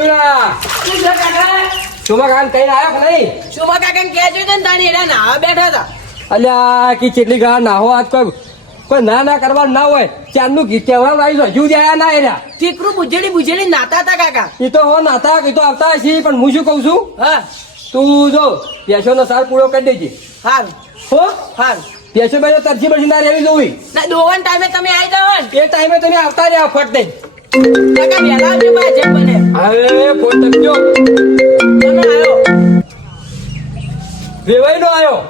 ગરુડા શું છે કાકા? સુમા કાકા કઈ આવ્યો કે નહીં? સુમા કાકાને કહેજો ને તાણી એના નાવા બેઠા હતા. અલ્યા કી ચેટલી ગા નાહો આજ કોઈ ના કરવાનું ના હોય ચાંદનું ગીત કહેવાનું આવી હજુ જ આયા ના એર્યા ઠીકરું બુજેડી નાતા હતા કાકા. એ તો હો નાતા એ તો આવતા હશે પણ હું શું કઉ છું હા તું જો પેશોનો સાર પૂરો કરી દેજે હારું હો હારું. પેશો ભાઈ તરજી બસી ના રહેવી જોવી ના દોવાન ટાઈમે તમે આવી જાઓ ને. એ ટાઈમે તમે આવતા રહ્યા ફટ દઈ કાકા વહેલા આવજો બા જેમ બને. હવે ફોન તપજો તમે આવ્યો વેવાઈ નો આવ્યો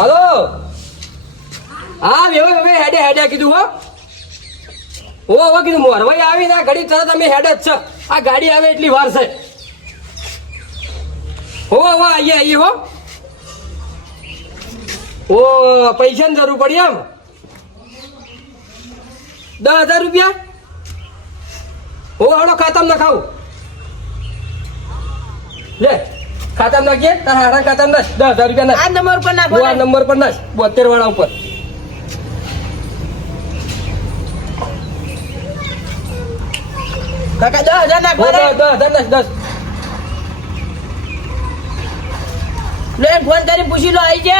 હલો હા વેવાઈ હેડે કીધું હો હવે કીધું મોરવાઈ આવી ને ઘડી તરત અમે હેડે જ છે આ ગાડી આવે એટલી વાર છે હો હવે આવીએ હો ઓ પૈસાની જરૂર પડી એમ 10,000 રૂપિયા હો હડો ખાતામાં નખાવું લે ખાતામાં નાખીએ તારા હાડા ખાતામાં નાખ 10,000 રૂપિયા નાખ આ નંબર પર નાખો. આ નંબર પર નાખ 72 વાળા ઉપર કાકા 10,000 નાખો રે. 10,000 નાખ 10 લે ફોન કરી પૂછી લો આવી છે.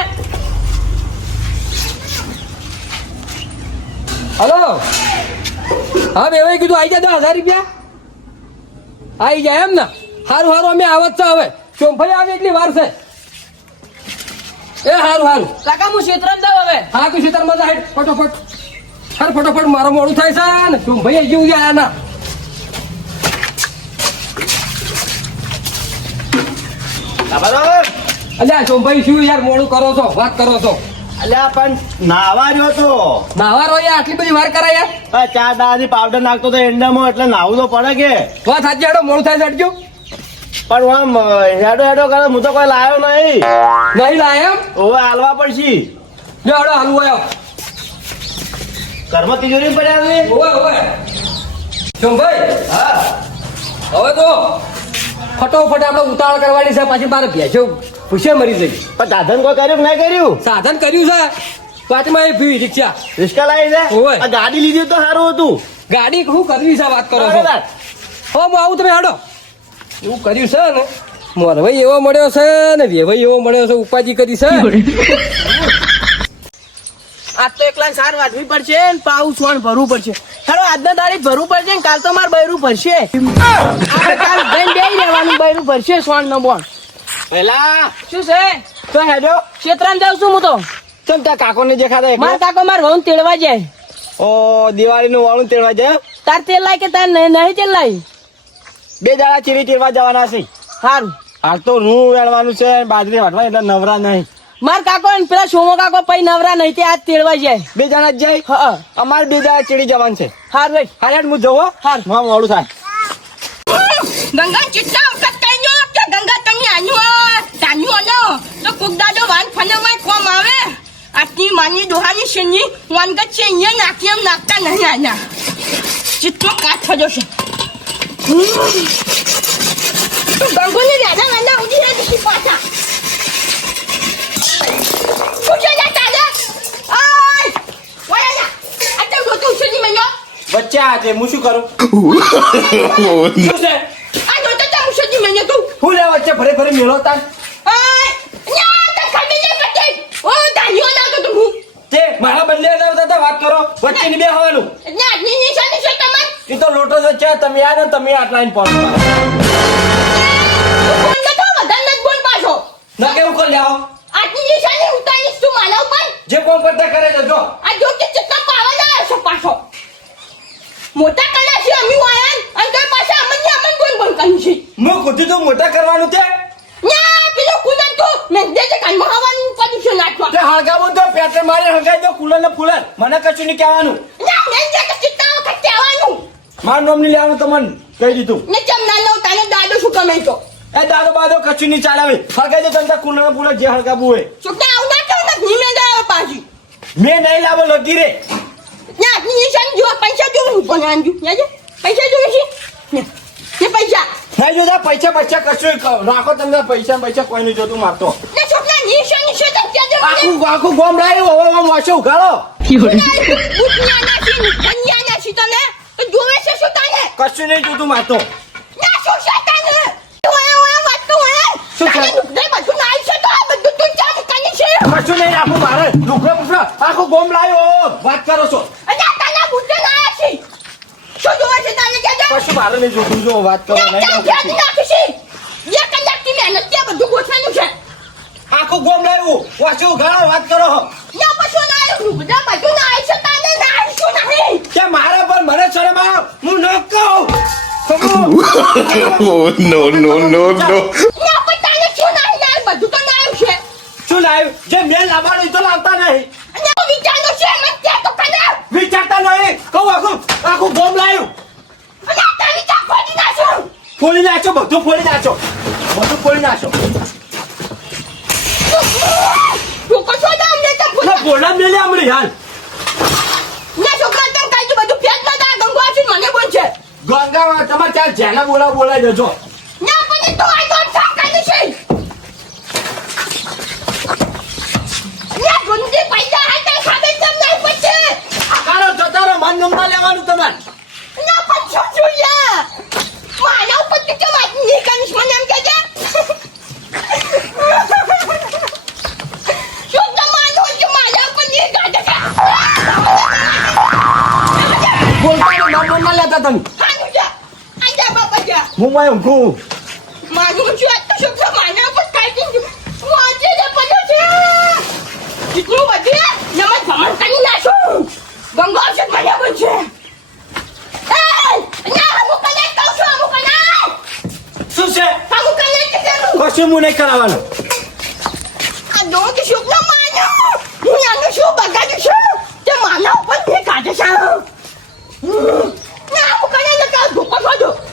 હલો હા વેવાઈ કીધું આવી જાય 10,000 રૂપિયા આવી જાય એમ ને સારું અમે આવત છે હવે ચોંફાઈ આવે એટલી વાર છે એ સારું કાકા હું ક્ષેત્રમાં જાઉં હવે. હા તું ક્ષેત્રમાં જા હેડ ફટોફટ મારો મોડું થાય છે ને ચોંફાઈ હજી ઉગ્યા આયા ના અલ્યા ચોંફાઈ શું યાર મોડું કરો છો વાત કરો છો અલ્યા પણ નાવા રહ્યો તો નાવા રોયા આટલી બધી વાર કરાય યાર 4 દાડાથી પાવડર નાખતો તો એંડામાં એટલે નાવું તો પડે કે વાત સાચી હેડો મોડું થાય છે હટજો પણ આમ હેડો કરે હું તો કોઈ લાયો નહીં લાયા એમ હવે હાલવા પડશે લે હડો હાલવું આવ્યો ઘરમાં તિજોરી પડ્યા છે ઓવે ચોંફાઈ હા હવે તો ફટોફટ આપણે ઉતાવળ કરવાની છે પાછી મારે ભેંસો ભૂસે મરી જઈ પણ સાધન કોઈ કર્યું કે નહીં કર્યું સાધન કર્યું છે પાછમાં એ ભી રિક્ષા રિસ્કા લાવી છે ઓવે. આ ગાડી લીધી તો સારું હતું ગાડી શું કરવી છે વાત કરો છો હવે હું આવું તમે હાડો એવું કર્યું છે ને મોરભાઈ એવો મળ્યો છે ને વેભાઈ એવો મળ્યો છે ઉપાજી કરી છે આજ તો એકલા સાર વાંચવી પડશે ને પાઉ સોન ભરવું પડશે. હેલો આજના તારીખ ભરવું પડશે ને કાલ તો મારે બૈરું ભરશે. આપણે કાલ જઈને બેસી રહેવાનું બૈરું ભરશે સોન નો બોન. પેલા શું છે તો હેડો ક્ષેત્રમાં જાઉં છું હું તો. ચમ ત્યાં કાકો ને દેખાતા એકલો? મારા કાકો મારા વહુ તેડવા જાય. ઓ દિવાળી નું વાળું તેડવા જાય તાર તેલ લાય કે તાર નહીં તેલ લાય. 2 દાડા ચીરી તેડવા જવાના છે સારું હાલ તો રૂ વેળવાનું છે બાજરી વાટવા એટલે નવરા નહીં માર કાકો ને પેલા સોમો કાકો પૈ નવરા નહીં તે આજ તેડવા જાય. 2 જણા જ જાય હા અમારે 2 દાડા ચીડી જવાનું છે હાર ભાઈ હાલ હું જવો હાર. મોડું થાય ગંગા ચિત્તા વખત કહીજો કે ગંગા તમે જાન્યું આનો તો કુકદાદો વાન ફનવાય કોમ આવે આટલી માની દોહાની શેની વાનગત છે અહીંયા નાખી એમ નાખતા નહીં આના ચિત્તો કાટ થજો છે તો ગંગોને રાજા વાના ઉડી રહી છે પાછા પૂછો જા દાદા આય વાયા જા આટલું રોતું છે ની મેયો વચ્ચે આજે હું શું કરું શું છે આ રોતો તો મુશજી મેયો તું હું લે વચ્ચે ફરે મેળો તાર આય ન્યા તો ખડી દે પટે ઓ દાનિયો ના તો હું તે મારા બંને આવતા વાત કરો વચ્ચે ની બે હવાનું ના ની નિશાની છે તમાર એ તો લોટો છે તમે આ ને તમે આટલા ને પહોંચો ફોન તો વધારે ન બોલ પાછો ના કેવું કર લેવો આટલી નિશાની ઉતારીશ તું મારા ઉપર જે કોમ કરતા કરે જજો આ જો કે ચિત્તા પાવા ના છે પાછો મોટા કલા છે અમી વાયન અને તો પાછા અમને બોલ કર્યું છે હું કુટી તો મોટા કરવાનું છે ના પેલો કુલર તો મેં દેજે કાન મહાવાનું પડ્યું છે નાખવા તે હળગાવું તો પેટ્રોલ મારી હળગાઈ દો કુલર ને ફુલર મને કશું નહીં કહેવાનું ના મેં જે કે ચિત્તા વખત કહેવાનું મારું નામ નહીં લેવાનું તમને કહી દીધું ને ચમ ના લો તાને દાદો શું કમે તો એ દાદો બાદો કશું નહીં ચાલાવે હળગાઈ દો તમને કુલર ને ફુલર જે હળગાવું હોય છોકરા આવું ના કહો ને ધીમે જાવ પાછી મેં નહીં લાવો લગી રે ના આટલી નિશાની જો પૈસા જો પણ આંજુ યાજે પૈસા જો છે ને પૈસા નહીં જોતા પૈસા કશું રાખો તમને પૈસા કોઈ નહીં જોતું મારતો ને છોકરા નિશાની છે તો ત્યાં જો આખું ગોમ લાવ્યું હવે મોસો ઉઘાડો બુટિયા ના છે કન્યા ના છે તને તો જોવે છે શું તને કશું નહીં જોતું મારતો ના શું છે તને વાત તો શું છે? બધું નાઈ છે તો આ બધું તું ચા મૂકવાની છે કશું નહીં રાખું મારે લુગડો બુગડો આખો ગોમ લાયો વાત કરો છો અને તને બુદ્ધ ના છે શું જોવે છે તને કે કશું મારે નહીં જોતું જો વાત કરો નહીં નાખી છે 1 કલાકની મહેનત ત્યાં બધું ગોઠવાનું છે આખું ગોમ લાવ્યું વાંચું ઘણા વાત કરો ના પછો ના બધા બધું નાઈ છે તને નાઈ શું નહીં કે મારે પણ મને શરમ આવે હું ન કહું Oh, no, no, no, no. ના પણ તને શું નાઈ નાઈ બધું તો નાઈ છે શું લાવ્યું જે મેં લાવવાનું એ તો લાવતા નહીં અને હું વિચારનો છે મને ત્યાં તો કને વિચારતા નહીં કહું આખું ગોમ લાવ્યું અને તારી ચા ફોડી નાખો ફોડી નાખો બધું ફોડી નાખો બધું ફોડી નાખો તું કશો ના અમને તો ના બોલા મેલે હમણાં હાલ ના છોકરા તને કાઈ બધું ફેટ ના દા ગંગવા છે મને બોલ છે ગંગા તમારે ત્યાં જેના બોલાવી દેજો ના પણ તો આ તો સાફ કરી છે ના ગુંડી પૈસા હાથે ખાબે તમ નહીં પડશે કારો જતારો મન નંબર લેવાનું તમારે ના પણ શું જોયા માનવ પતિ કે વાત નહીં કરીશ મને એમ કે છે શું તમારો છે માનવ પતિ ગાડે બોલતા મન નંબર લેતા તમે હાનું જા આજા બાપા જા હું માં ઊંઘું માનું છું આ તો છોકરા માનવ પર કાઈ દીધું હું આજે જ પડ્યો છે કેટલું વધે નમત ભમણ કરી નાખું ગંગા છે મને બોલ છે શું છે કશું હું નહીં કરાવવાનું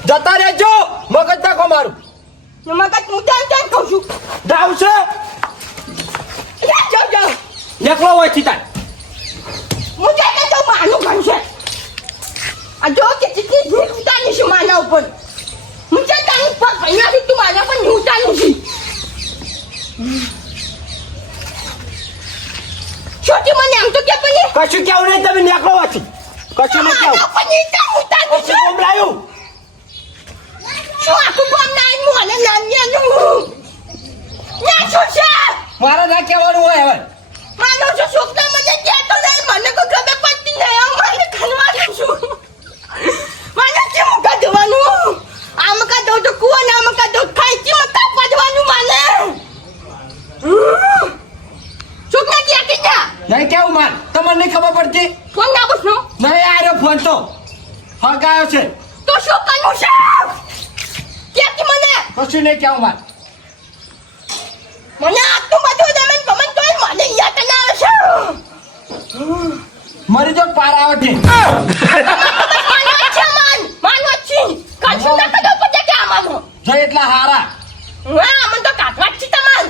જતા રહેજો મગજ નાખો મારું ડાવ છે એકલો હોય ચિતા મને એમ તો કે પણ કશું કેવું નહીં તમે નીકળો વાંચી કશું નહીં કેવું કશું ગોમ લાવ્યું શું આખું ગામ નાઈ મને નાન્યાનું ના શું છે મારે ના કહેવાનું હોય હવે માનો છો છોકરા મને કહેતો નહીં મને કોઈ ખબર પડતી નહીં મને ખનવાનું છું મને કેમ કા દેવાનું આમ કા દો તો કુવા આમ કા દો ખાઈ કેમ કા પડવાનું મને છોકરા ક્યાં ગયા નહીં કેવું માર તમને નહીં ખબર પડતી ફોન ના બસનો નહીં આર્યો ફોન તો હગાયો છે તો શું કરવું છે ક્યાંથી મને કશું નહીં કેવું માર મને આટલું બધું જમીન ગમન તો મને યાદ ના આવે છે મરી જો પાર આવે છે માનવા છે માનવા છે કાચું ના કદો પડે કે આમાં જો એટલા હારા હા મને તો કાટવા છે તમાર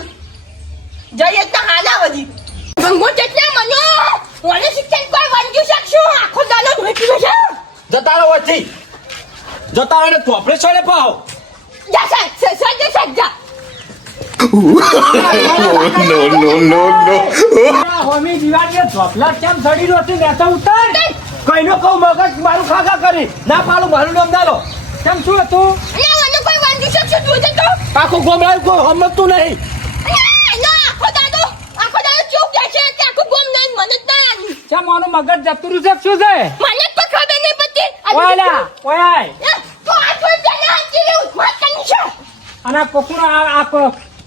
જઈ એટલા હાલા વધી ગંગો ચટના મનો ઓને શિક્ષણ કોઈ વાંજ્યું શકશો આખો દાનો ધોઈ પીવે છે જતા રહો વચ્ચે જતા રહો ને ચોપડે છોડે પાવ જા સાહેબ જા Oh, no, no, no, no. હોમી દિવાળીએ ધોપલા કેમ સડી રહ્યો છે નેતા ઉતાર કઈનો કહું મગજ મારું ખાખા કરી ના પાડું મારું નામ દાલો કેમ શું હતું ના મને કોઈ વાંજ્યું શકશો તું તો આખું ગોમડાયું કોઈ સમજતું નહીં ના આખો દાદો ચૂપ જાય છે કે આખું ગોમ નહીં મને જ ના ચા મારું મગજ જતું રહ્યું છે શું છે મને તો ખબર નહીં પડતી ઓયલા ઓય તો આ કોઈ તને હાચી રહ્યું વાત કરી છે અને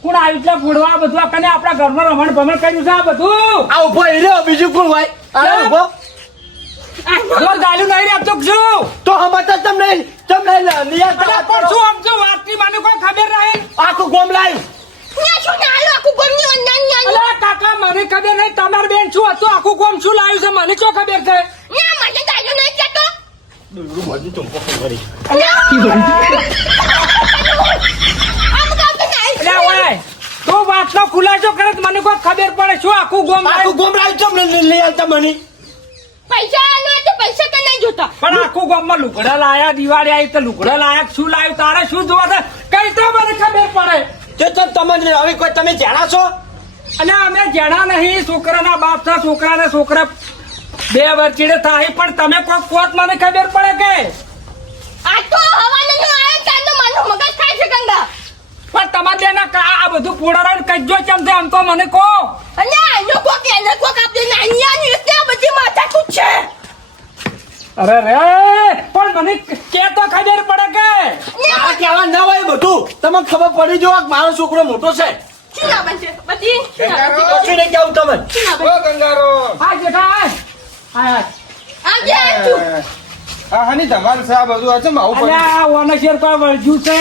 કોણ આવી એટલે ફોડવા બધું આ કને આપણા ઘરમાં રમણ ભમણ કર્યું છે આ બધું આ ઉભો હીરો બીજું કોણ ભાઈ આ ઉભો જો ગાલ્યું નહીં આપતો શું તો હમતા તમને નિયત અલા પણ શું સમજો વાતની મને કોઈ ખબર નહીં આખું ગોમ લાવ્યું ના શું ના હાલો આખું ગોમ ની નાની અલા કાકા મને ખબર નહીં તમાર બેન શું હતું આખું કોમ શું લાવ્યું છે મને શું ખબર છે ના મને ગાયો નહીં કેતો બધું તો કરી આમ કામ તો નહીં એટલે ઓય તું વાતનો ખુલાસો કરે તો મને કોઈ ખબર પડે શું આખું ગોમ આખું ગોમ લાવ્યું તમને લઈ આવતા મને પૈસા આલો તો પૈસા તો નહીં જોતા પણ આખું ગામમાં લુગડા લાયા દિવાળી આવી તો લુગડા લાયા શું લાવ્યું તારે શું જોવા છે કઈ તો મને ખબર પડે તો તમને હવે કોઈ તમે જાણા છો અને અમે જણા નહીં છોકરાના બાપ છે છોકરાને છોકરા બે વરચીડે થાય પણ તમે કોક કોટ મને ખબર પડે કે આ તો હવાનો નો આયો તાનો માનો મગજ થાય છે ગંગા. પણ તમારે બેના આ બધું પોડારાને કજ્જો કેમ છે આમ તો મને કહો. અને આનો કોક એને કોક આપણે નાનિયાની એટલે આ બધી માથાકૂટ છે. અરે રે પણ મને કે તો ખબર પડે કે આ કહેવા ના હોય બધું તમને ખબર પડી જો મારો છોકરો મોટો છે શું ના બનશે બધી શું ના બનશે? કશું નહીં કેવું તમને શું ના બનશે? ગંગારો આ જેઠા આ આમ જે આમ છું. આ હાની ધમાલ છે આ બધું આ છે માવું પડ્યું અલ્યા ઓના શેર કોઈ વળજ્યું છે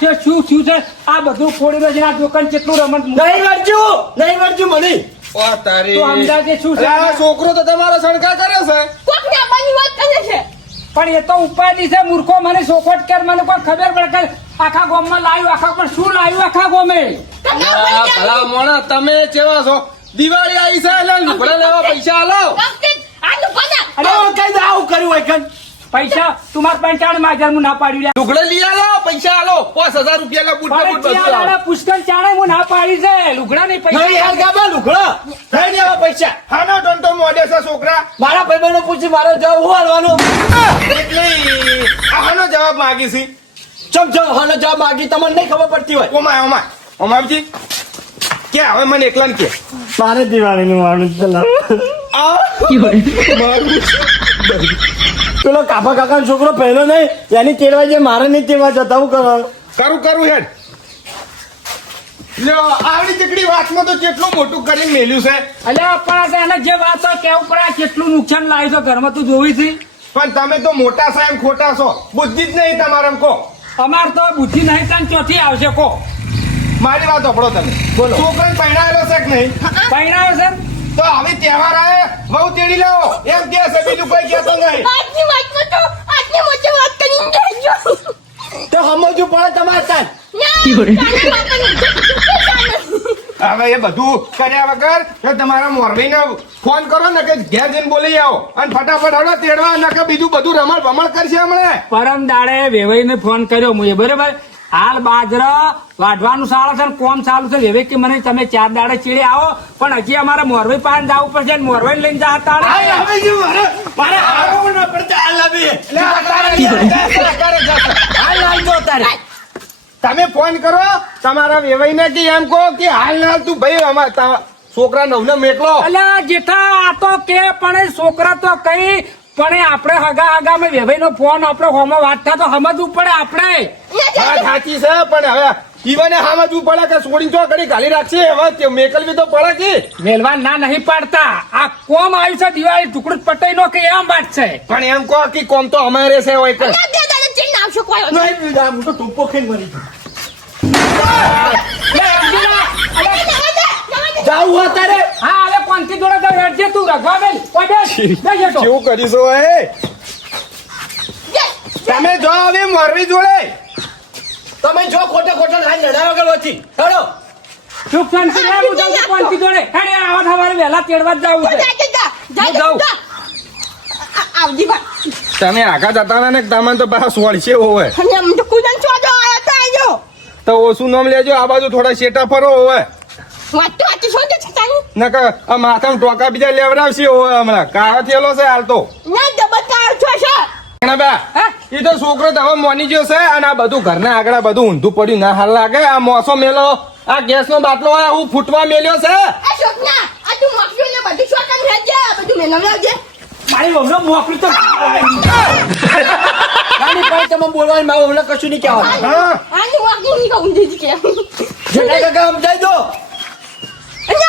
કે શું થયું છે આ બધું ફોડી છે આ દુકાન કેટલું રમત નહીં વળજુ મને ઓ તારી તો અંદાજે શું છે અલ્યા, આ છોકરો તો તમારો સણકા કરે છે કોક ને આપવાની વાત કરે છે. પણ એ તો ઉપાધિ છે મૂર્ખો મને સોખવટ કર મને કોઈ ખબર પડે કે આખા ગામમાં લાવ્યું આખા પણ શું લાવ્યું આખા ગામે ગંગા અલ્યા, બની ભલા જાય. મોણા તમે કેવા છો દિવાળી આવી છે એટલે લુગડા લેવા પૈસા આલો ગમતી આનું બના. કઈ દે આવું કર્યું હોય કન પૈસા તુમાર 55,000 હું ના પાડ્યું લ્યા. લુગડા લઈ આલો પૈસા આલો 5,000 રૂપિયા લા બૂટ પણ બૂટ બધું ચિયાવાળા આલો. પુષ્કળ ચાણે હું ના પાડી છે લુગડા નહીં નહીં યાર પૈસા ગાબા લુગડો થઈ ને આવા પૈસા હાનો ટંટો મોડે છે છોકરા મારા ભાઈબંધો પૂછી મારો જવાબ હું આલવાનો એટલે આ હાનો જવાબ માંગી છે ચમ જો હાલો જવાબ માગી તમને નહીં ખબર પડતી હોય ઓમાજી કે હવે મને એકલાને કે મારે દિવાળીનું મારું પેલો કાપા કાકાનો છોકરો પહેલો નહીં એની તેડવા જે મારે નહીં તેડવા જતા હું કરવાનું કરું હેડ લ્યો આવડી ચીકડી વાતમાં તો કેટલું મોટું કરીને મેલ્યું છે અલ્યા પણ આ એને જે વાત હોય કેવું પડે આ કેટલું નુકસાન લાવ્યું છે ઘરમાં તું જોઈ છે પણ તમે તો મોટા છો એમ ખોટા છો બુદ્ધિ જ નહીં તમારે કહો અમાર તો બુદ્ધિ નહીં તને ચોથી આવશે કો મારી વાત સાંભળો તમે બોલો. છોકરાને પરણાયેલો છે કે નહીં પૈણાયો છે તો હવે તહેવાર આવે બહુ તેડી લાવો એમ કે છે બીજું કોઈ કહેતો નહીં આજની વાતમાં તો આજની મોટી વાત કરીને કહેજો. તો સમજવું પડે તમારે તાન ના, તારા બાપાને હવે એ બધું કર્યા વગર તો તમારા મોરબીને ફોન કરો ને કે ઘેર જઈને બોલી આવો અને ફટાફટ હડો તેડવા ન કે બીજું બધું રમણ ભમણ કરશે હમણાં પરમ દાડે વેવાઈને ફોન કર્યો મુએ બરાબર હાલ બાજરા વાઢવાનું ચાલે છે ને કોમ ચાલુ છે વેવે કે મને તમે 4 દાડે ચીડે આવો પણ હજી અમારે મોરબી પાસે જવું પડશે અને મોરબી લઈને જતા તાળે હવે જો મારે આવો ના પડતા હાલ આવી હાલ આવજો તારે તમે ફોન કરો તમારા વેવાઈને કે એમ કહો કે હાલ ના હાલ તું ભાઈ અમારા છોકરા નવને મેકલો અલ્યા જેઠા આ તો કે પણ એ છોકરા તો કઈ પણ એ આપણે હગા માં વેવાઈનો ફોન આપણે હોમાં વાત થાય તો સમજવું પડે આપણે વાત સાચી છે પણ હવે ઈવને સમજવું પડે કે છોડી તો ઘડી ગાલી રાખશે હવે મેકલવી તો પડે કે વેલવા ના નહીં પાડતા આ કોમ આવ્યું છે દિવાળી ટુકડું પટાઈ નો કે એમ વાત છે પણ એમ કહો કે કોમ તો અમારે છે હોય કે ના દે દાદા ચીન આવશો કોઈ નહીં પીડા હું તો ટૂંપો ખાઈને મરી ગયો જાવું હોય તારે હા હવે કોનથી જોડે તો હેડજે તું રખવા બેન કોઈ બેન બેસ હેઠો. કેવું કરીશું હે તમે જો હવે મોરબી જોડે તમે જો ખોટે ખોટા લાઈન લડાવા વગર વચ્ચી હેડો ચૂપ શાંતિ રહે, હું જાઉં છું કોનથી જોડે હેડે આવા સવારે વહેલા તેડવા જ જાવું છે આવજી બા તમે આગા જતા ને તમે તો બહાર સોળશે હોય અને આમ તો કુદન ચોજો આયો તો આજો તો ઓછું નામ લેજો આ બાજુ થોડા શેટા ફરો હોય વાત તો આજી સોજે છે તાની નકર આ માથામાં ટોકા બીજા લેવડાવશે હોય હમણાં કાળો થયેલો છે હાલ તો ના દબકા છો છે બા એ તો છોકરો તો હવે મોની ગયો છે અને આ બધું ઘરના આગળ બધું ઊંધું પડ્યું ના હાલ લાગે આ મોસો મેલો આ ગેસ નો બાટલો હોય હું ફૂટવા મેલ્યો છે આ છોકના આ તું મફ્યું ને બધું છોકન રહેજે આ બધું મેં નવડાવજે મારી વહુને મોકલી તો ગાડી પાઈ તમે બોલવાની મારે હમણાં કશું નહીં કહેવાનું હા આની વાગી ની કહું દીધી કે જેઠા કાકા આમ જઈ દો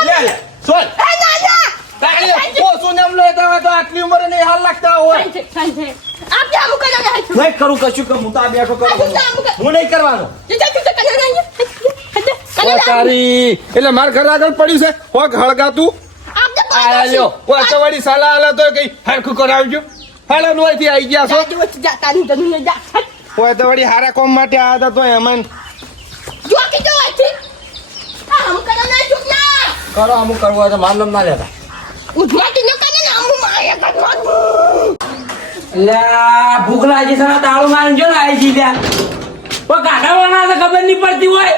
લે લે સોલ ના ના તારે ઓછું નામ લેતા હોય તો આટલી ઉંમરે નહીં હાલ લાગતા હોય સાંજે આપ જા મુકા ના હાથ નહીં કરું કશું કરું હું તો આ બેઠો કરું હું નહીં કરવાનો જતા તું કના ના ઓ તારી એટલે માર ઘર આગળ પડ્યું છે હોક હળગાતું આપ તો આ લ્યો ઓ સવાડી સાલા આલા તો કઈ હરખું કરાવજો હાલા નોયથી આવી ગયા છો જાતા ની તનું ને જા ઓય તો વળી હારા કોમ માટે આયા હતા તો એમાં જો કે જો આથી આ હમ કના ના છોકના કરો અમુક કરવું હોય તો મામલમ ના લેતા ઉઠવાતી ન કને ના હમ માયા કરવાનું લ્યા ભૂખ લાગી છે તાળું મારી જો ને આવી જી લ્યા પણ કાઢાવાના તો ખબર નહીં પડતી હોય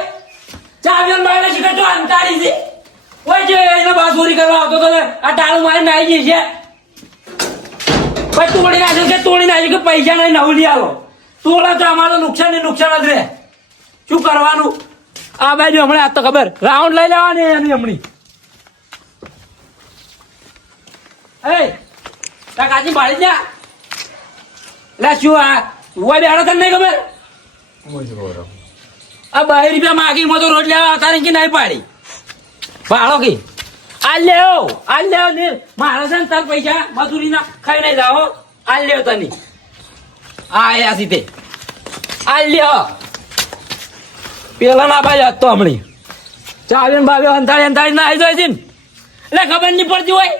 ચાવ્યો મારે છે તો અંતારી છે કોઈ જે એને બાસુરી કરવા આવતો તો ને આ તાળું મારીને આવી જઈ છે ભાઈ તોડી નાખ્યો કે તોડી નાખ્યો કે પૈસા નહીં નવું લઈ આવો તોડા તો અમારું નુકસાન જ રહે શું કરવાનું આ બાજુ હમણાં આ તો ખબર રાઉન્ડ લઈ લેવાની એની હમણી એ કાચી બાળી જા લે શું આ ઉવા બેહાડો તને નહીં ખબર આ 22 રૂપિયા માગી મો તો રોજ લેવા આવતા કે નહીં પાડી ભાડો કે આ લેવો ને મારા છે ને તાર પૈસા મજૂરી ના ખાઈ નહીં જાઓ આ લેવો તને આ સીધે આ લ્યો પેલા ના ભાઈ હતો હમણી ચાવે બાવે અંધારી ના આવી જાય છે ને એટલે ખબર નહીં પડતી હોય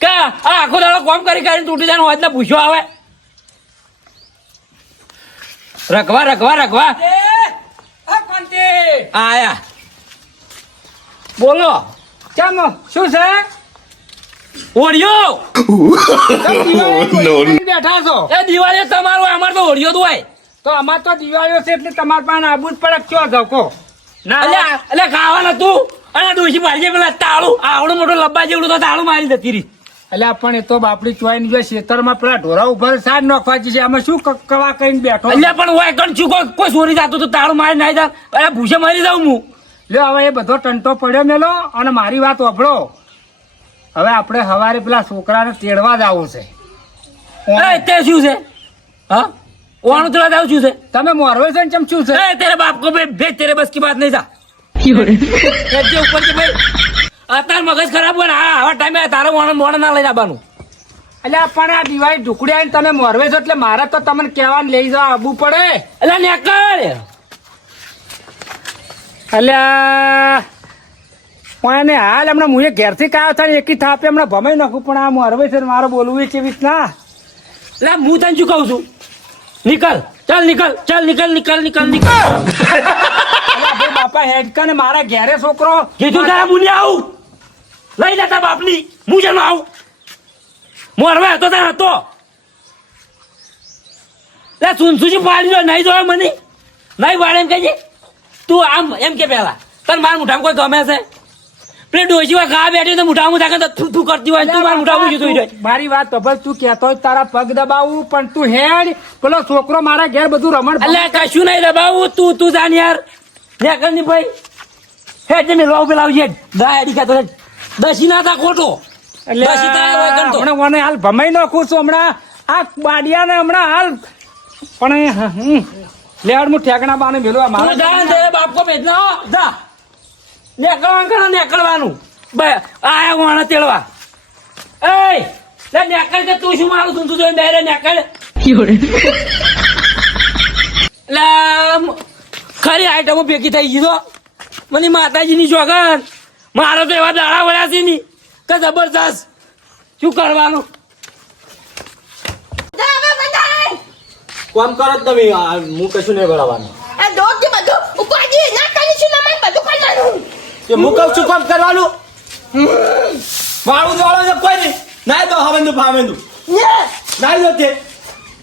કે આ આખો દાડો કોમ કરીને તૂટી જાય હોય ને પૂછવા આવે રખવા આયા બોલો ચાલો શું છે ઓડિયો બેઠા છો એ દિવાળી તમારું અમાર તો ઓડિયો તો હોય તો અમાર તો દિવાળીઓ છે એટલે તમાર પાસે આબુ જ પડે ક્યો ધકો ના એટલે ખાવાનું તું અને ડોસી મારી પેલા તાળું આવડું મોટું લબ્બા જેવડું તો તાળું મારી જતી રહી એટલે પણ એ તો બાપડી ચોઈ ની ખેતરમાં પેલા ઢોરા ઉભા સાર નોખવા છે આમાં શું કવા કરીને બેઠો એટલે પણ હોય કણ શું કોઈ ચોરી જતું તો તાળું મારી નાઈ જા અરે ભૂસે મરી જાઉં હું લ્યો હવે એ બધો ટંટો પડ્યો મેલો અને મારી વાત વાપરો હવે આપણે હવારે પેલા છોકરાને તેડવા જ આવું છે તે શું છે હા ઓવાનું તેડવા જાવ શું છે તમે મોરવે છે ને ચમ શું છે તેરે બાપ કો ભેજ તેરે બસ કી બાત નહીં જા ઉપર કે ભાઈ અત્યારે મગજ ખરાબ હોય ને આવા ટાઈમે તારે મોણ ના લઈ જવાનું એટલે પણ આ દિવાળી ઢુકડી આવીને તમે મોરવે છો એટલે મારે તો તમને કહેવાનું લઈ જવા આવવું પડે એટલે નેકળ અલ્યા પણ હાલ હમણાં મુએ ઘેરથી કાયો થાય એકી થાપે હમણાં ભમાઈ નાખું પણ આ મોરવે છે મારે બોલવું એ કેવી રીતના એટલે હું તને શું કહું છું નીકળ બાપા હેડકા ને મારા ઘેરે છોકરો કીધું તારા મુને આવું લઈ જતા બાપની હું જેનો આવું મોરવે હતો તાર હતો લે સુનસુજી પાડી જો નહીં જોયો મને નહીં પાડે એમ કહેજે તું આમ એમ કે પેલા તને મારા મુઠામાં કોઈ ગમે છે પેલી ડોશી ખા બેઠી તો મુઠામાં થાય તું કરતી હોય તું મારા મુઠામાં જતું મારી વાત તો તું કહેતો હોય તારા પગ દબાવું પણ તું હેડ પેલો છોકરો મારા ઘેર બધું રમણ એટલે કશું નહીં દબાવું તું જાન યાર નેકર ની ભાઈ હેડ ને લો પેલા આવજે દાડી કાતો દસી ના તા ખોટો એટલે હમણાં મને હાલ ભમાઈ નાખું છું હમણાં આ બાડિયાને હમણાં હાલ પણ લેવડ હું ઠેકણા બાને મેળવા મારો બાપ કો ભેજના જા નેકળવાનું આયા વાણા તેડવા એ નેકળ કે તું શું મારું તું જોઈને બેરે નેકળ ખરી આઈટમો ભેગી થઈ ગઈ તો મને માતાજીની જોગન મારો તો એવા દાડા વળ્યા છે ની કે જબરજસ્ત શું કરવાનું કોમ કરો તમે હું કશું નહીં ભરાવાનું આ ડોગ કે બધું ઉપાજી ના કરી છું ને મને બધું કરવાનું કે હું કહું છું કોમ કરવાનું મારું જોડો છે કોઈ નહીં નાઈ દો હવે ફાવેન્દુ નાઈ દો તે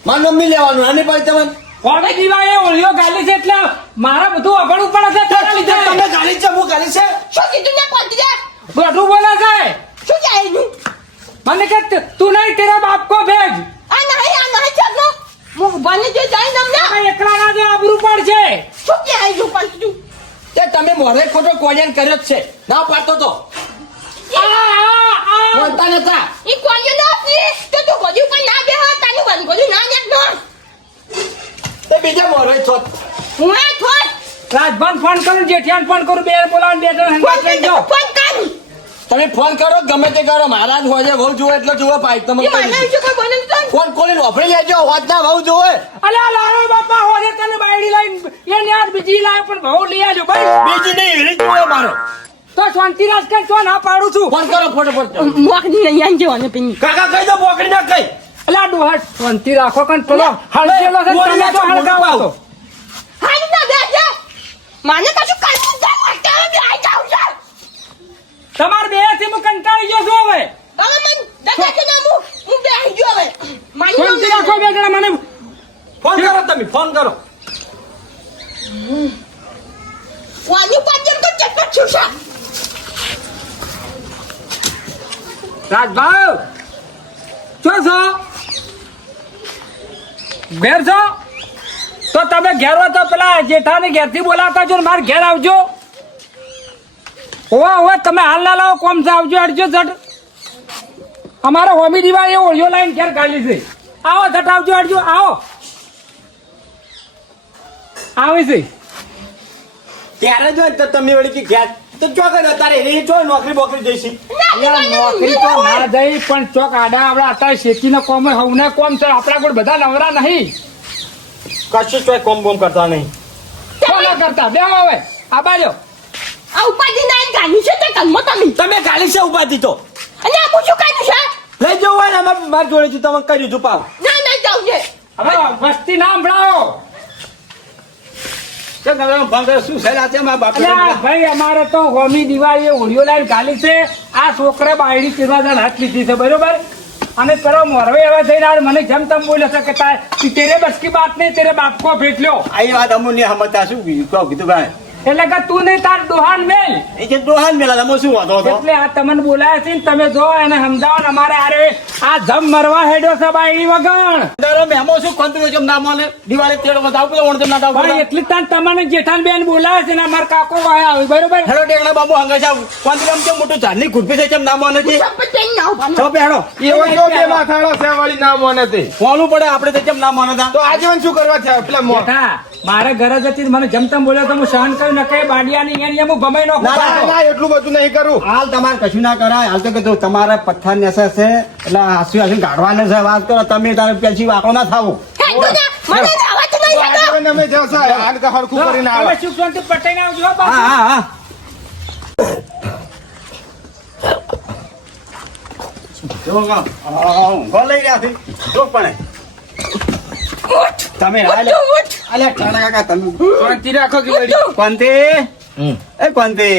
મારું મમ્મી લેવાનું આની પાસે તમને કોને દીવાએ ઓળિયો ગાલી છે એટલે મારા બધું અગણું પડે છે તમે ગાલી છે હું ગાલી છે શું કીધું ને કોણ દે બધું બોલે છે શું જાય નું મને કે તું નહીં તેરા બાપ કો ભેજ આ નહીં ચાલો હું બની જે જાય નમને તમે એકલા ના દે આબરૂ પડશે શું જાય નું કોણ તું તે તમે મોરે ખોટો કોલિયન કર્યો જ છે ના પાડતો તો બોલતા નતા ઈ કોણ ના પી તો તું બધું પણ ના બે તાનું બન બધું ના દેખ નો તે બીજા મોરે છોત હું આ થોત રાજભાન ફોન કરું જેઠિયાન ફોન કરું બે બોલાવ બે જણ હેન્ડ લઈ જાઓ ફોન કર તમે ફોન કરો ગમે તે કરો મહારાજ હોય વહુ જોવે એટલે જોવે પાઈ તમે એ મને વિશે કોઈ બને તો ફોન કોલી વાપરી લેજો હોત ના વહુ જોવે અલ્યા લારો બાપા હોજે તને બાયડી લઈને એને યાર બીજી લાય પણ બહુ લઈ આજો ભાઈ બીજી નહીં એવી જોવે મારો તો શાંતિ રાજ કે તો ના પાડું છું ફોન કરો ફોટો મોકની નહીં આન જવાનો પિન કાકા કહી દો બોકડી ના કહી અલ્યા ડોહા શાંતિ રાખો કન પેલો હળગેલો છે તમે તો હળગાવો તો હાલ ના બે જા માને કશું કાઢું જા મારતા બે આઈ જાવ જા તમાર બે થી હું કંટાળી ગયો છું હવે તમે મન દકા કે ના હું બે આઈ ગયો હવે મારી શાંતિ રાખો બે જણા મને ફોન કરો તમે ફોન કરો વાની પાછળ તો ચક્કર છુસા રાજભાવ ચો છો ઘેર છો તો તમે ઘેર હો તો પેલા જેઠાને ઘેરથી બોલાવતા છો ને મારે ઘેર આવજો. હોવા તમે હાલ ના લાવો કોમ છે આવજો અડજો ઝટ. અમારે હોમી દિવાળી ઓળિયો લાઈન ઘેર ગાલી છે. આવો ઝટ આવજો અડજો આવો આવી છે. ત્યારે જો તો તમે વળી કે ગયા તો ચોકડ અત્યારે એ જો નોકરી બોકરી જઈશી. નોકરી તો ના જઈ પણ ચોક આડા આપડે અત્યારે શેતીનો કોમ હવને કોમ છે આપડા કોઈ બધા નવરા નહીં. કશું ચોય કોમ બોમ કરતા નહીં. કોમ ના કરતા બે હવે આ બાજો આ ઉપાધિ ના ગાની છે તે કલમો તમે તમે ખાલી છે ઉપાધિ તો અને આ પૂછું કાનું છે લઈ જવું હોય ને મારી જોડે થી તમે કરી દીધું પાવ. ના ના જાવ છે હવે વસ્તી ના સંભળાવો. શું છે રાતે મારા બાપ અલ્યા ભાઈ અમારે તો હોમી દિવાળી હોળીઓ લાઈન ગાલી છે. આ છોકરા બાયડી ચીરવાદાન હાથ લીધી છે બરોબર. અને પેલો મોરવે એવા થઈને આ મને જેમ તેમ બોલે છે કે તેરે બસ કી બાત નહીં તેરે બાપ કો ભેટ લ્યો. આ વાત અમુને સમજતા શું કીધું ભાઈ એટલે કે તું નહીં તાર દોહાન મેલ. એ જે દોહાન મેલા તમે શું વાંધો હતો એટલે આ તમને બોલાયા છે ને તમે જો એને સમજાવો ને અમારે આરે આ જમ મરવા હેડ્યો છે બાયડી વગણ. મેમો શું કંટ્રોલ જેમ ના મને દિવાળી તેડ વધાવ પેલો ઓણ ના દાવ ભાઈ એટલી તાન તમને જેઠાન બેન બોલાવે છે ને અમાર કાકો વાય આવે બરોબર. હેલો ટેકડા બાબુ હંગા છે કંટ્રોલ એમ કેમ મોટું ઝાડની ખુરપી છે કેમ ના મને છે સપત તેઈ ના ઉભાનો તો પેડો એવો જો બે માથાળો છે વાળી ના મોને તે ફોનું પડે આપણે તો કેમ ના માનતા તો આજીવન શું કરવા છે પેલા મોર જેઠા મારે ઘરે જતી મને જેમ તેમ બોલ્યો તો હું સહન કર્યું ને કઈ બાડિયાની એની હું ગમાઈ નો ના, ના, ના એટલું બધું નહીં કરું. હાલ તમારે કશું ના કરાય હાલ તો કીધું તમારે પથ્થર નેસે છે એટલે હાસુ હાસુ ગાઢવાને છે વાત કરો તમે તારે પછી વાંકો ના થાવો હે તું ના મને આવાજ નહીં હતો આજીવન અમે જશે હાલ કે હરખું કરીને આવે તમે સુખ શાંતિ પટાઈને આવજો હો હા બાપુ. હા હા જો ગો લઈ રહ્યા છે જો પણ તમે હાલ અલ્યા ટાણા કાકા તમે શાંતિ રાખો કે વળી. કોંતે એ કોંતે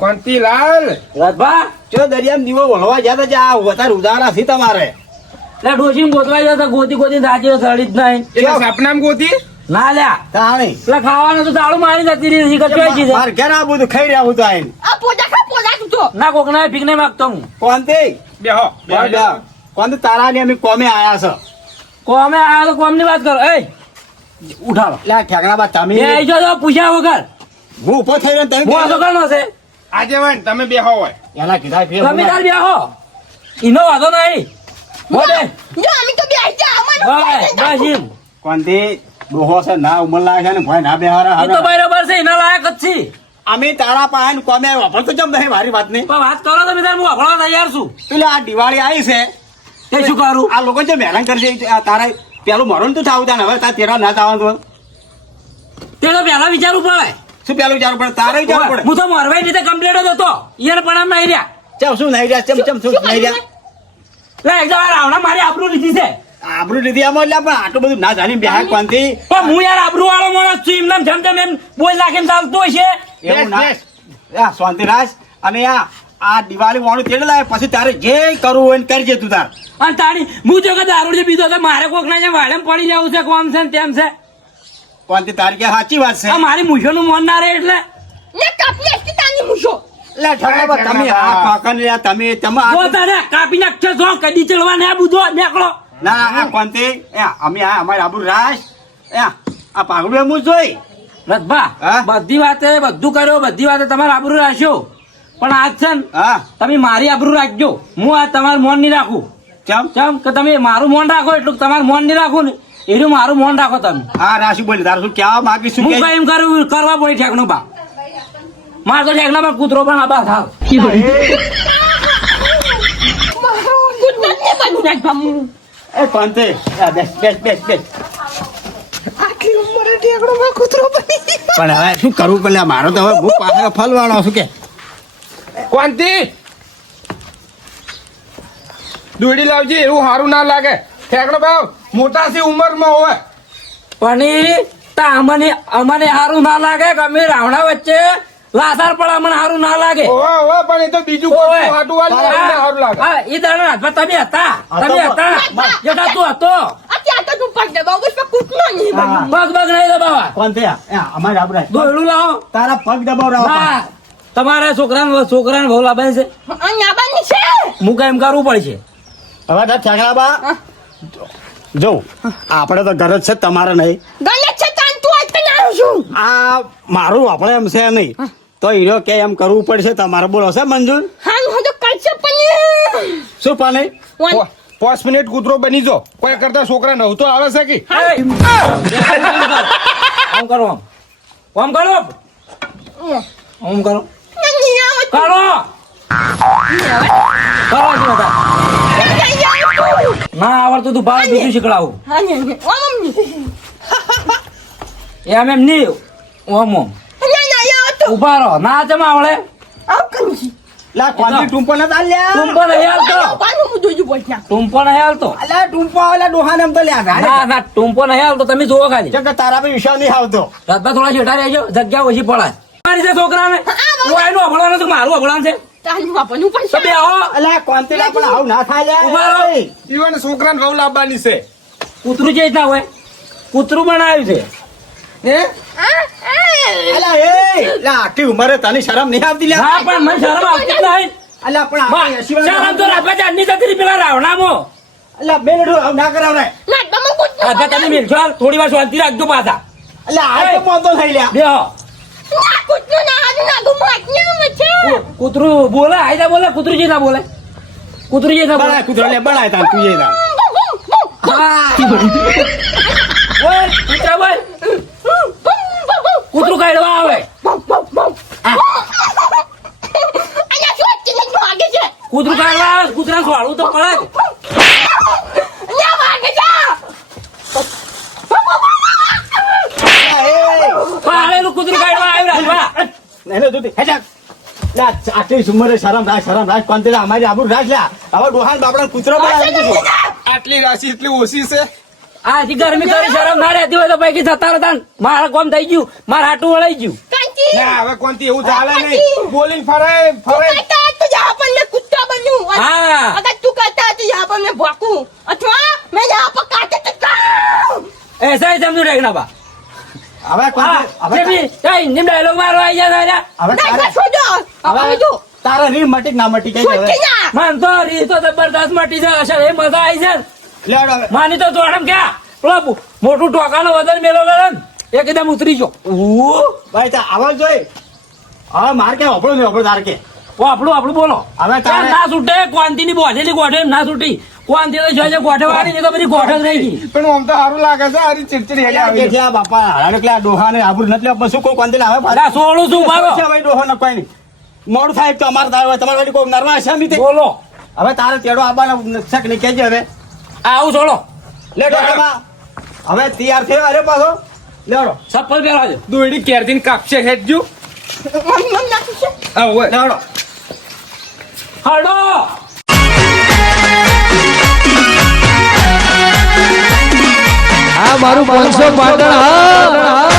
કોંતીલાલ રાજભા જો દરિયામાં દીવો વળવા ગયા તા આ વધારે ઉદાહરણ છે તમારે એટલે ડોશી ગોતવાઈ જતો ગોતી ગોતી સાચી સડી જ નહીં. એટલે સપનામાં ગોતી ના લ્યા તાણી એટલે ખાવાનું તો દાળું મારી જતી રહી કચવાઈ છે. મારે ઘેર આ બધું ખાઈ રહ્યા હું તો આઈને આ પોડા તું તો ના કોક ના ભીખ નહીં માગતો હું. કોંતે બેહો બેહો કોંતે તારા ને અમે કોમે આયા છો કોમે આ તો કોમની વાત કરો એ ઉઠાડો એટલે આ ઠેકડા બા તમે બે આઈ જાઓ તો પૂછ્યા વગર હું ઉભો થઈ રહ્યો ને હું આ તો તમે કરનો છે આજીવન તમે બેહો હોય એના કીધા ફેર તમે તાર બેહો ઈનો વાંધો નહીં બોલે જો અમે તો બે આઈ જા અમારો બસ એમ. કોંતે ડોહો છે ના ઉમર લાગે છે ને ભાઈ ના બેહારા ઈ તો બરાબર છે એના લાયક જ છે. અમે તારા પાસે ને કોમે વાપરતો જમ નહીં મારી વાત નહીં પણ વાત કરો તમે તાર હું વાપરવા તૈયાર છું. એટલે આ દિવાળી આવી છે તે શું કરું આ લોકો જે મહેરાન કરશે આ તારા પેલું મરણ તો થાવું તાને હવે તાર તેરા ના થવાનું તે તો પહેલા વિચારવું પડે. શું પેલું વિચારવું પડે તારે વિચારવું પડે હું તો મોરવાઈ રીતે કમ્પ્લીટ જ હતો ઈયર પણ આમ નહીં રહ્યા. ચમ શું નહીં રહ્યા ચમ શું નહીં રહ્યા લે એકદમ આ રાવણા મારી આબરૂ લીધી છે. આબરૂ લીધી આમાં એટલે પણ આટલું બધું ના જાણી બેહાર કોનથી પણ હું યાર આબરૂ વાળો માણસ છું એમને જેમ તેમ એમ બોલ નાખીને ચાલતો હશે. એવું ના બેસ, આ શાંતિરાજ અને આ દિવાળી વાળું તેડ લાય પછી તારે જે કરવું હોય ને કરજે તું તાર અને તારી હું જો કે દારૂ જે પીધો તો મારે કોક ના જેમ વાડેમ પડી લેવું છે કોમ છે ને તેમ છે. કોનથી તારી કે સાચી વાત છે આ મારી મૂછોનું મન ના રહે એટલે ને કાપને કે તાની મુશો એટલે ઠગડા તમે આ કાકા ને તમે તમે જો તારે કાપી નાખશે જો કદી ચડવા ને બુધો નીકળો. ના ના આ કોનથી અમે આ અમારી આબરૂ રાશ આ પાગડું એમ જ જોઈ રથભા હા? બધી વાતે બધું કર્યો બધી વાતે તમારે આબરૂ રાખ્યો પણ આજ છે ને હા તમે મારી આબરૂ રાખજો હું આ તમારું મોન નહીં રાખું. કેમ કેમ કે તમે મારું મોન રાખો એટલું તમારું મોન નહીં રાખું ને એનું મારું મોન રાખો તમે. હા રાશુ બોલી તારું શું કહેવા માંગીશ શું હું કે કઈ એમ કરવા પડી ઠેકનો બા મારે તો ઠેકનામાં કૂતરો પણ આબા થાવ. ગુડ નાઈટ ને બનુ રાજ ભામુ એ કોનથી બેસ બેસ બેસ બેસ આટલી ઉંમરે ઢેકડો માં કૂતરો બની પણ હવે શું કરવું પડે મારો તો હવે હું પાછળ ફલવાળો છું કે કોંતી દોડી લાવજે એવું સારું ના લાગે ઠેકડો ભાવ મોટા છે ઉંમરમાં હોય પણ ઈ તા અમને સારું ના લાગે કે અમે રાવણા વચ્ચે લાસાર પણ અમને સારું ના લાગે. ઓવે ઓવે પણ એ તો બીજું ઓવે. કોઈ હાટું વાળું હોય ને સારું લાગે હા ઈ દાડો હાથમાં તમે હતા જેઠા તું હતો અત્યારે તો તું પગ દબાવ બસ કૂતનો નહીં બની પગ પગ નહીં દબાવા કોનથી અમારે આબરા દોરડું લાવો. તારા પગ દબાવ ના તમારે છોકરાને બહુ લાભાય છે અહીંયા બની છે હું કઈ એમ કરવું પડશે. હવે તો ઠેકડા બા જો આપણે તો ઘર જ છે તમારે નહીં. ગણેશ છે તાન તું આજ તને આવું છું આ મારું આપણે એમ છે નહીં તો હીરો કે એમ કરવું પડશે તમારે. બોલો છે મંજૂર? હા હું તો કરશે પણ શું પાને? 5 મિનિટ કૂતરો બની જો કોઈ કરતા છોકરા નવ તો આવે છે કે આમ કરો આમ કરો આમ કરો નહીં આવે કરો કરો શું હતા? ના આવડતું તું બાર બીજું શીખડાવું હા નહીં ઓમ એમ નહીં ઓમ ઓમ નહીં આવે તો ઉભા રહો ના ચમ આવડે આવ કંજી લા કોંતી ટૂંપો ન તાલ્યા. ટૂંપો નહીં હાલતો પાનું હું જોજો બોલતા ટૂંપો નહીં હાલતો અલા ટૂંપો ઓલા ડોહાને એમ તો લ્યા ના ના ટૂંપો નહીં હાલતો તમે જુઓ ખાલી કે તારા પર વિશ્વાસ નહીં આવતો. રત્ના થોડા છેટા રહેજો જગ્યા ઓછી પડાય મારી છે છોકરાને હું એનું અભળવાનું તો મારું અભળવાનું છે તાનું બાપાનું પણ તો બે આવો અલા કોંતીલા પણ આવું ના થાય ઉભા લ્યા. રહો. ઈવન છોકરાને વહુ લાવવાની છે કૂતરું જે રીતના હોય કૂતરું બનાવ્યું છે હે અલા એ લા આટલી ઉંમરે તને શરમ નહીં આવતી લ્યા? હા પણ મને શરમ આવતી જ નહીં અલા પણ આપણે 80 વર્ષ શરમ તો રાબા જાનની જતી પેલા રાવણામો અલા બેલડું આવું ના કરાવરાય. ના તમે કુછ રાબા તમે મેલશો થોડી વાર શાંતિ રાખજો પાછા અલા આ તો મોંધો થઈ લ્યા. બેહો ના કુછ ના આજુ ના ગો માટને મચે કૂતરું બોલે આયદા બોલે કૂતરું જે ના બોલે કૂતરું જે ના બોલે બળાય કૂતરો લે બળાય તાન તું એ તાન. ઓય કૂતરા બોલ કૂતરું કાઢવા આવે અલ્યા શું ચીને વાગે છે કૂતરું કાઢવા આવે કૂતરા ખોળવું તો પડે ના વાગે છે અલા એ પાળેલું કૂતરું કાઢવા આવ્યું રાજવા એને તું હેઠા લા આટલી ઉંમરે શરમ રાખ કોંતીલા અમારી આબરૂ રાખ લ્યા. હવે ડોહાન બાપડા કૂતરો બનાવી દીધું. આટલી રાશિ એટલી ઓછી છે આજી ગરમી કરી શરમ ના રહેતી હોય તો પૈકી જતા રહેતા ને. મારા કોમ થઈ ગયું મારા હાટું વળાઈ ગયું કાંચી ના હવે કોનથી એવું ચાલે નહીં બોલીને ફરે ફરે कहता है तो यहाँ पर मैं कुत्ता बनूं हाँ। अगर तू कहता है तो यहाँ पर मैं भौंकूं अथवा मैं यहाँ पर काटे तो खाऊं। એસા સમજુ રેગના બા હવે હા કોંતી જે બી કઈ નિમ ડાયલોગ મારો આવી જાય હવે नहीं તારે मैं छोड़ो अब હવે जो તારા રીલ મટી કે ના મટી કઈ छूट હવે के ना મન તો રીત તો જબરદસ્ત મટી છે અસર એ મજા આવી છે લેડ હવે માની તો જોડમ ક્યાં પેલો મોટું ટોકાનો વજન મેલો કરે ને એકદમ ઉતરી ગયો ભાઈ તા આવાજ જોઈ હવે માર કે ઓપડો નહીં ઓપડો તાર કે આપણું બોલો હવે તારે- ત્યાં ના છૂટે ક્વાંતી ની બોધેલી ગોઠે એમ ના છૂટી ક્વાંતી તો જોઈએ ગોઠે વાળી ને તો બધી ગોઠે જ રહી ગઈ પણ આમ તો સારું લાગે છે આરી ચીડચીડ હેડે આવી કે આ બાપા હાડે કે આ ડોહા ને આબરૂ નથી લેવા શું કોઈ કોંતીલા હવે અલા સોળું શું મારો છે ભાઈ ડોહો ન કોઈ નહીં મોડું થાય તો અમારે થાય તમારે વાળી કોઈ નરવા છે મી તે બોલો હવે તારે તેડો આવવાનો શક નહીં કેજે હવે આવું છોડો લે ડોહામાં હવે તૈયાર થયો અરે પાછો લેડો ચપ્પલ પહેરવા દો દોડી કેરથી કાપશે હેડજો मम्मी मम्मी ना कुछ હા હોય લેડો હડો આ મારું 500 પાટણ હા